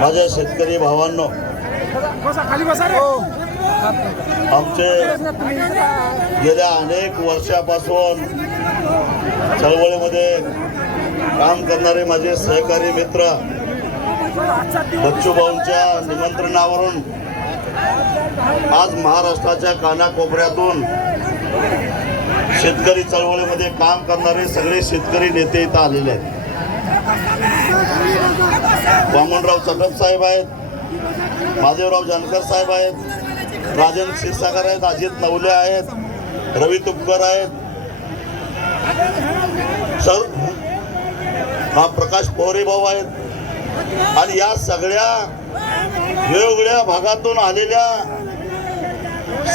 माझ्या शेतकरी भावांनो, आमचे गेल्या अनेक वर्षापासून चळवळीमध्ये काम करणारे माझे सहकारी मित्र बच्चू भाऊंच्या निमंत्रणावरून आज महाराष्ट्राच्या कानाकोपऱ्यातून शेतकरी चळवळीमध्ये काम करणारे सगळे शेतकरी नेते इथं आलेले आहेत. वामनराव चटप साहेब आहेत, महादेवराव जानकर साहेब आहेत, राजन क्षीरसागर आहेत, अजित नवले आहेत, रवी तुपकर आहेत, प्रकाश पोहरे भाऊ आहेत. आणि या सगळ्या वेगवेगळ्या भागातून आलेल्या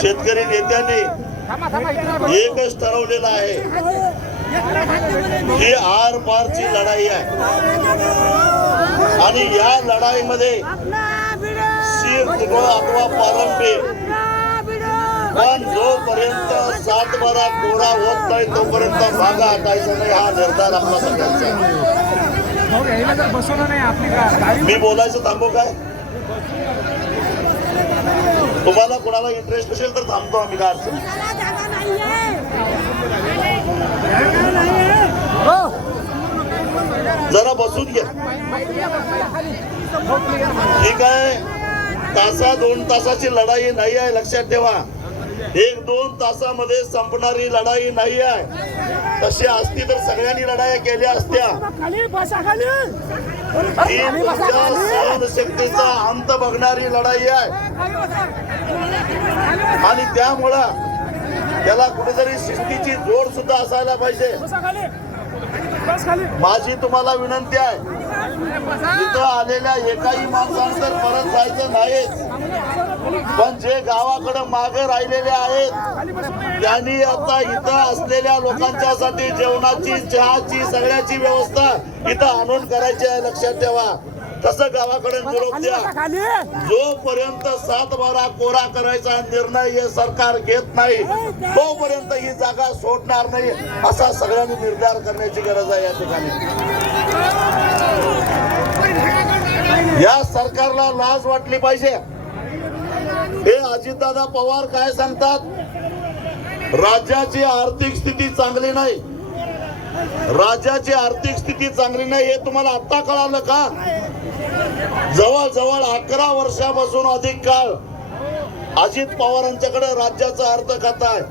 शेतकरी नेत्यांनी एकच ठरवलेलं आहे, ही आर पारची लढाई आहे. आणि या लढाईमध्ये शीर तुकडो अथवा पारंपरिक, पण जोपर्यंत 7-12 कोरा होत नाही तोपर्यंत मागा हटायचा नाही, हा निर्धार आपला सगळ्यांचा. मी बोलायचं थांबू काय? तुम्हाला कोणाला इंटरेस्ट असेल तर थांबतो आम्ही, काय अडचण. जरा बसून घ्या, ठीक आहे. 1-2 तासाची लढाई नाही आहे, लक्षात ठेवा. 1-2 तासामध्ये संपणारी लढाई नाही आहे. तशी असती तर सगळ्यांनी लढाई केल्या असत्या. ही तुमच्या सहनशक्तीचा अंत बघणारी लढाई आहे. आणि त्यामुळं त्याला कुठेतरी शिस्तीची जोड सुद्धा असायला पाहिजे. माझी तुम्हाला विनंती आहे, इथं आलेल्या एकाही माणसाने तर परत जायचं नाही, पण जे गावाकडे मागे राहिलेले आहेत त्यांनी आता इथं असलेल्या लोकांच्यासाठी जेवणाची, चहाची, सगळ्याची व्यवस्था इथं आणून करायची आहे, लक्षात ठेवा. तसं गावाकडे निरोप द्या. जोपर्यंत 7-12 कोरा करायचा निर्णय हे सरकार घेत नाही तोपर्यंत ही जागा सोडणार नाही, असा सगळ्यांनी निर्धार करण्याची गरज आहे. या ठिकाणी या सरकारला लाज वाटली पाहिजे. हे अजितदादा पवार काय सांगतात, राज्याची आर्थिक स्थिती चांगली नाही, राज्याची आर्थिक स्थिती चांगली नाही. हे तुम्हाला आता कळालं का? जवळजवळ 11 वर्षापासून अधिक काळ अजित पवारांच्याकडे राज्याचा अर्थ खाता आहे.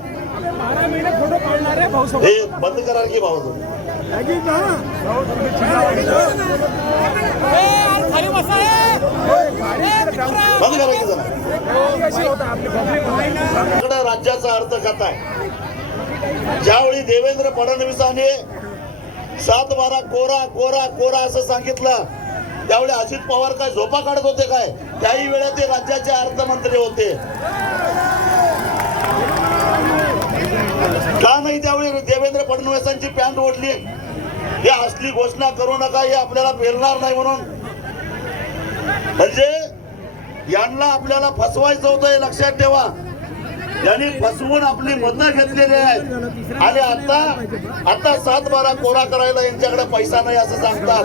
हे बंद करा की भाऊ, बंद करा की जरा. राज्याचा अर्थ खाता आहे. ज्यावेळी देवेंद्र फडणवीसांनी 7-12 कोरा कोरा कोरा असं सांगितलं त्यावेळी अजित पवार काय झोपा काढत होते काय? त्याही वेळेत ते राज्याचे अर्थमंत्री होते. का नाही त्यावेळी देवेंद्र फडणवीसांची पॅन्ट ओढली? हे असली घोषणा करू नका, हे आपल्याला पेरणार नाही म्हणून. म्हणजे यांना आपल्याला फसवायचं होतं, हे लक्षात ठेवा. यांनी फसवून आपली मतं घेतलेली आहेत. आणि आता 7-12 कोरा करायला यांच्याकडे पैसा नाही असं सांगतात.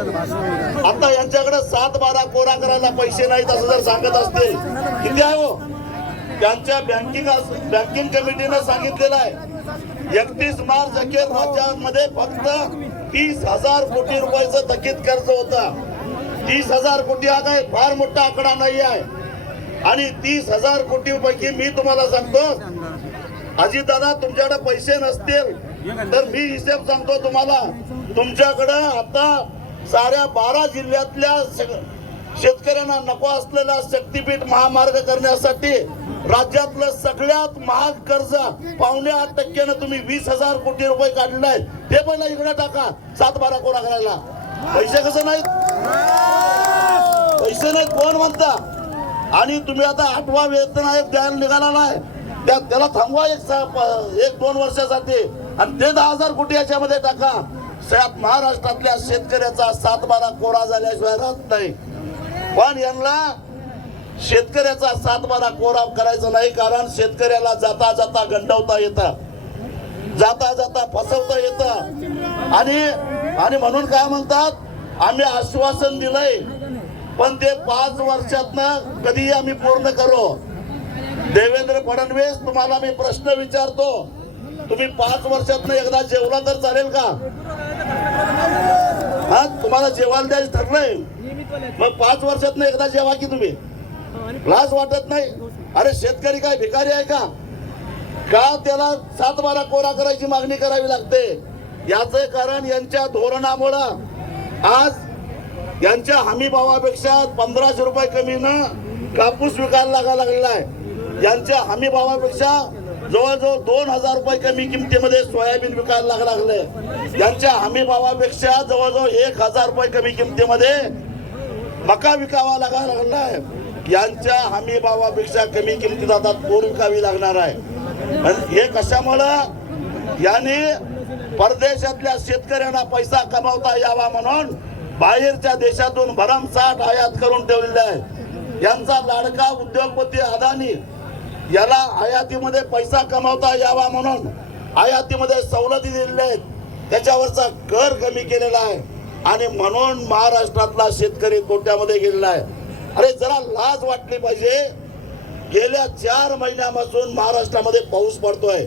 आता यांच्याकडे 7-12 कोरा करायला पैसे नाहीत असं जर सांगत असतील, किती आहे हो? त्यांच्या बँकिंग कमिटीनं सांगितलेलं आहे 31 मार्च अखेर राज्यामध्ये फक्त 30,000 कोटी रुपयाचं थकीत कर्ज होता. 30,000 कोटी हा काय फार मोठा आकडा नाही आहे. आणि 30,000 कोटी पैकी मी तुम्हाला सांगतो, अजितदादा तुमच्याकडे पैसे नसतील तर मी हिशेब सांगतो तुम्हाला. तुमच्याकडे आता साऱ्या 12 जिल्ह्यातल्या शेतकऱ्यांना नको असलेला शक्तीपीठ महामार्ग करण्यासाठी राज्यातलं सगळ्यात महाग कर्ज 5.8% तुम्ही 20,000 कोटी रुपये काढले आहेत. ते पहिला इकडे टाका 7-12 कोरा करायला. पैसे कसं नाहीत? पैसे नाहीत कोण म्हणता? आणि तुम्ही आता 8वा वेतन आयोग द्यायला निघाला आहे, त्याला थांबवा 1-2 वर्षासाठी आणि ते 10,000 कोटी याच्यामध्ये टाका. महाराष्ट्रातल्या शेतकऱ्याचा 7-12 कोरा झाल्याशिवाय राहत नाही. पण यांना शेतकऱ्याचा 7-12 कोरा करायचा नाही, कारण शेतकऱ्याला जाता जाता गंडवता येतं, जाता जाता फसवता येतं. आणि म्हणून काय म्हणतात, आम्ही आश्वासन दिलंय, पण ते 5 वर्षातनं कधी आम्ही पूर्ण करू. देवेंद्र फडणवीस, तुम्हाला मी प्रश्न विचारतो, तुम्ही 5 वर्षातनं एकदा जेवला तर चालेल का? हा, तुम्हाला जेवायला द्यायचं ठरलंय, मग 5 वर्षातनं एकदा जेवा की तुम्ही. लाज वाटत नाही? अरे शेतकरी काय भिकारी आहे का? त्याला 7-12 कोरा करायची मागणी करावी लागते? याचं कारण यांच्या धोरणामुळं आज यांच्या हमी भावापेक्षा 1500 रुपये कमीनं कापूस विकायला लागलेला आहे. यांच्या हमी भावापेक्षा जवळजवळ 2000 रुपये कमी किमतीमध्ये सोयाबीन विकायला लागले. यांच्या हमी भावापेक्षा जवळजवळ 1000 रुपये कमी किमतीमध्ये मका विकावा लागला आहे. यांच्या हमी भावापेक्षा कमी किमतीत आता तूर विकावी लागणार आहे. हे कशामुळं? याने परदेशातल्या शेतकऱ्यांना पैसा कमावता यावा म्हणून बाहेरच्या देशातून भरमसाठ आयात करून ठेवलेला आहे. यांचा लाडका उद्योगपती अदानी याला आयातीमध्ये पैसा कमावता यावा म्हणून आयातीमध्ये सवलती दिलेल्या आहेत, त्याच्यावरचा कर कमी केलेला आहे आणि म्हणून महाराष्ट्रातला शेतकरी तोट्यामध्ये गेलेला आहे. अरे जरा लाज वाटली पाहिजे. गेल्या 4 महिन्यापासून महाराष्ट्रामध्ये पाऊस पडतोय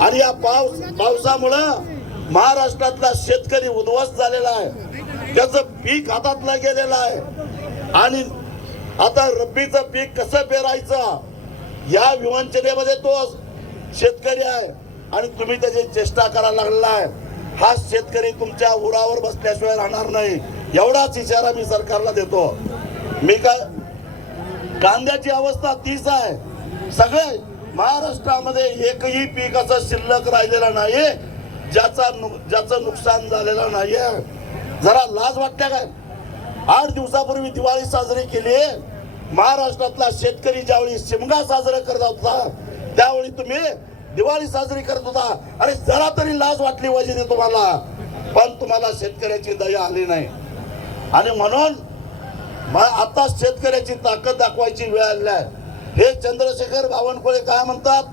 आणि या पावसामुळं महाराष्ट्रातला शेतकरी उद्ध्वस्त झालेला आहे. त्याचं पीक हातातलं गेलेलं आहे आणि आता रब्बीचं पीक कसं पेरायचं या विवंचनेमध्ये तो शेतकरी आहे आणि तुम्ही त्याची चेष्टा करायला लागलेला आहे. हा शेतकरी तुमच्या उरावर बसल्याशिवाय राहणार नाही, एवढाच इशारा मी सरकारला देतो. मी काय, कांद्याची अवस्था 30 आहे. सगळे महाराष्ट्रामध्ये एकही पीक असं शिल्लक राहिलेलं नाही ज्याचं नुकसान झालेलं नाहीये. जरा लाज वाटते काय? 8 दिवसापूर्वी दिवाळी साजरी केली. महाराष्ट्रातला शेतकरी ज्यावेळी शिमगा साजरा करत होता त्यावेळी तुम्ही दिवाळी साजरी करत होता. अरे जरा तरी लाज वाटली पाहिजे तुम्हाला, पण तुम्हाला शेतकऱ्याची दया आली नाही आणि म्हणून आता शेतकऱ्याची ताकद दाखवायची वेळ आली आहे. हे चंद्रशेखर बावनकुळे काय म्हणतात,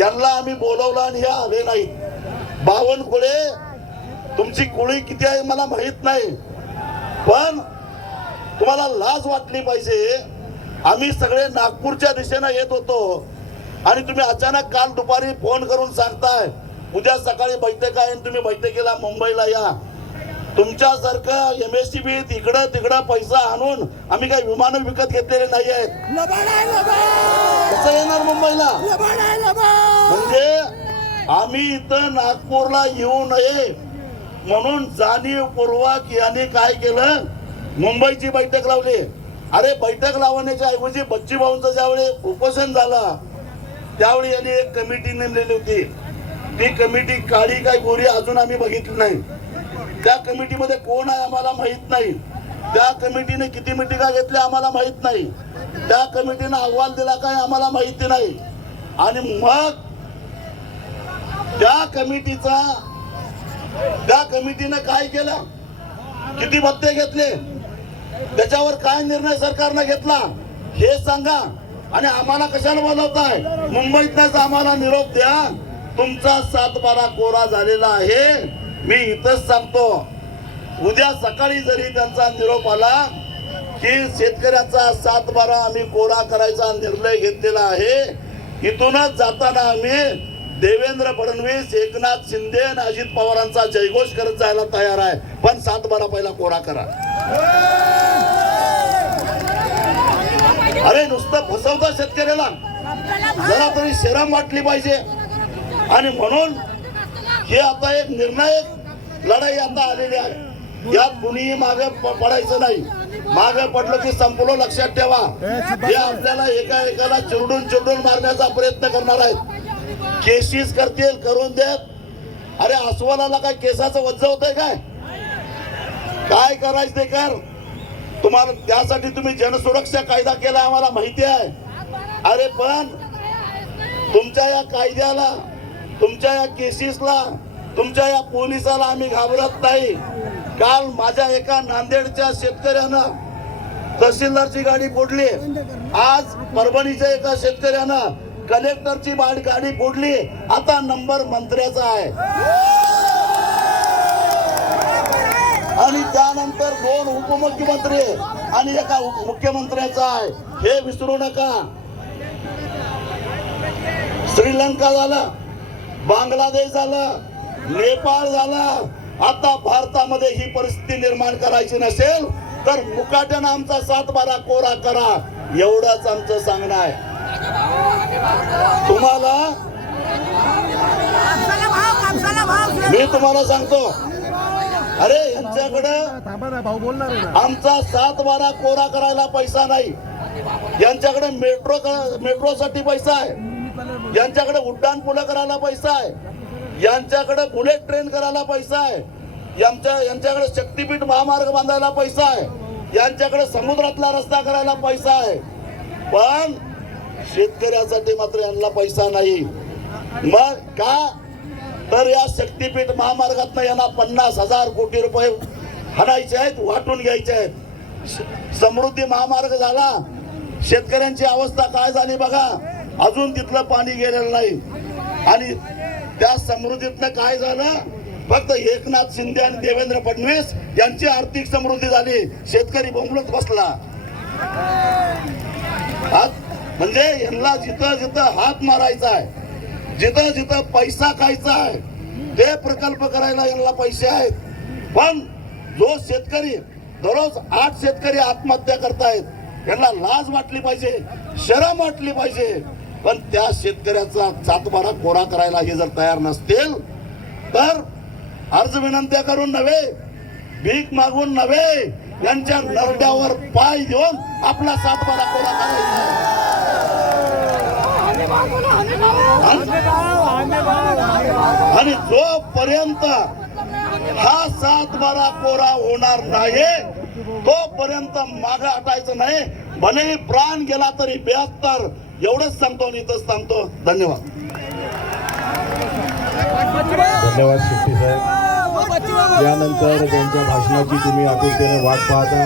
यांना आम्ही बोलवलं आणि हे आले नाही. बावनकुळे, तुमची कुळी किती आहे मला माहित नाही, पण तुम्हाला लाज वाटली पाहिजे. आम्ही सगळे नागपूरच्या दिशेनं येत होतो आणि तुम्ही अचानक काल दुपारी फोन करून सांगताय उद्या सकाळी बैठक आहे आणि तुम्ही बैठकीला मुंबईला या. तुमच्यासारखं MSCB इकडं तिकडं पैसा आणून आम्ही काही विमानं विकत घेतलेले नाही आहेत. कसं येणार मुंबईला? म्हणजे आम्ही इथं नागपूरला येऊ नये म्हणून जाणीवपूर्वक यांनी काय केलं, मुंबईची बैठक लावली. अरे बैठक लावण्याच्या ऐवजी बच्चूभाऊंचं ज्यावेळी उपोषण झालं त्यावेळी यांनी एक कमिटी नेमलेली होती. ती कमिटी काळी काय गोरी अजून आम्ही बघितली नाही. त्या कमिटीमध्ये कोण आहे आम्हाला माहित नाही. त्या कमिटीने किती मिटिंगा घेतल्या आम्हाला माहित नाही. त्या कमिटीने अहवाल दिला काय आम्हाला माहिती नाही. आणि मग त्या कमिटीनं काय केलं, किती भत्ते घेतले, त्याच्यावर काय निर्णय सरकारने घेतला हे सांगा. आणि आम्हाला कशाला बोलवताय? मुंबईतच आम्हाला निरोप द्या, तुमचा 7-12 कोरा झालेला आहे. मी इथंच सांगतो, उद्या सकाळी जरी त्यांचा निरोप आला की शेतकऱ्याचा 7-12 आम्ही कोरा करायचा निर्णय घेतलेला आहे, इथूनच जाताना आम्ही देवेंद्र फडणवीस, एकनाथ शिंदे आणि अजित पवारांचा जयघोष करत जायला तयार आहे. पण 7-12 पहिला कोरा करा. अरे नुसतं फसवता शेतकऱ्याला, जरा तरी शरम वाटली पाहिजे. आणि म्हणून हे आता एक निर्णायक लढाई आता आलेली आहे. यात कुणीही मागे पडायचं नाही. मागे पडलं की संपलं, लक्षात ठेवा. हे आपल्याला एकाला चिरडून मारण्याचा प्रयत्न करणार आहेत. केसीस करतील, करून देत. अरे अस्वलाला काय केसाचं वज्ज होतंय काय करायचं ते कर. तुम्हाला त्यासाठी तुम्ही जनसुरक्षा कायदा केला आम्हाला माहिती आहे. अरे पण तुमच्या या कायद्याला, तुमच्या या केसीसला, तुमच्या या पोलिसाला आम्ही घाबरत नाही. काल माझ्या एका नांदेडच्या शेतकऱ्यानं तहसीलदारची गाडी फोडली. आज परभणीच्या एका शेतकऱ्यानं कलेक्टरची गाडी फोडली. आता नंबर मंत्र्याचा आहे. आणि त्यानंतर 2 उपमुख्यमंत्री आणि एका मुख्यमंत्र्याचा आहे, हे विसरू नका. श्रीलंका झालं, बांगलादेश झालं, नेपाळ झालं. आता भारतामध्ये ही परिस्थिती निर्माण करायची नसेल तर मुकाट्यानं आमचा 7-12 कोरा करा, एवढंच आमचं सांगणं आहे. मी तुम्हाला सांगतो, अरे यांच्याकडे आमचा 7-12 कोरा करायला पैसा नाही, यांच्याकडे मेट्रोसाठी पैसा आहे, यांच्याकडे उड्डाण पुलं करायला पैसा आहे, यांच्याकडे बुलेट ट्रेन करायला पैसा आहे, यांच्याकडे शक्तीपीठ महामार्ग बांधायला पैसा आहे, यांच्याकडे समुद्रातला रस्ता करायला पैसा आहे. पण शेतकऱ्यासाठी मात्र यांना पैसा नाही. मग का तर या शक्तीपीठ महामार्गातनं यांना 50,000 कोटी रुपये हाणायचे आहेत, वाटून घ्यायचे आहेत. समृद्धी महामार्ग झाला, शेतकऱ्यांची अवस्था काय झाली बघा, अजून तिथलं पाणी गेलेलं नाही. आणि त्या समृद्धीतनं काय झालं, फक्त एकनाथ शिंदे आणि देवेंद्र फडणवीस यांची आर्थिक समृद्धी झाली, शेतकरी बोंबलत बसला. म्हणजे यांना जिथं जिथं हात मारायचा आहे, जिथं जिथं पैसा खायचा आहे, ते प्रकल्प करायला यांना पैसे आहेत. पण जो शेतकरी दररोज 8 शेतकरी आत्महत्या करतायत, यांना लाज वाटली पाहिजे, शरम वाटली पाहिजे. पण त्या शेतकऱ्याचा 7-12 कोरा करायला हे जर तयार नसतील तर अर्ज विनंत्या करून नव्हे, भीक मागून नव्हे, यांच्या नरड्यावर पाय देऊन आपला 7-12 कोरा करायचा. आणि जोपर्यंत हा 7-12 कोरा होणार नाही तोपर्यंत मागे हटायचं नाही, भले प्राण गेला तरी 72. एवढंच सांगतो आणि इथंच थांबतो. धन्यवाद. धन्यवाद शेट्टी साहेब. यानंतर त्यांच्या भाषणाची तुम्ही आतुरतेने वाट पाहता.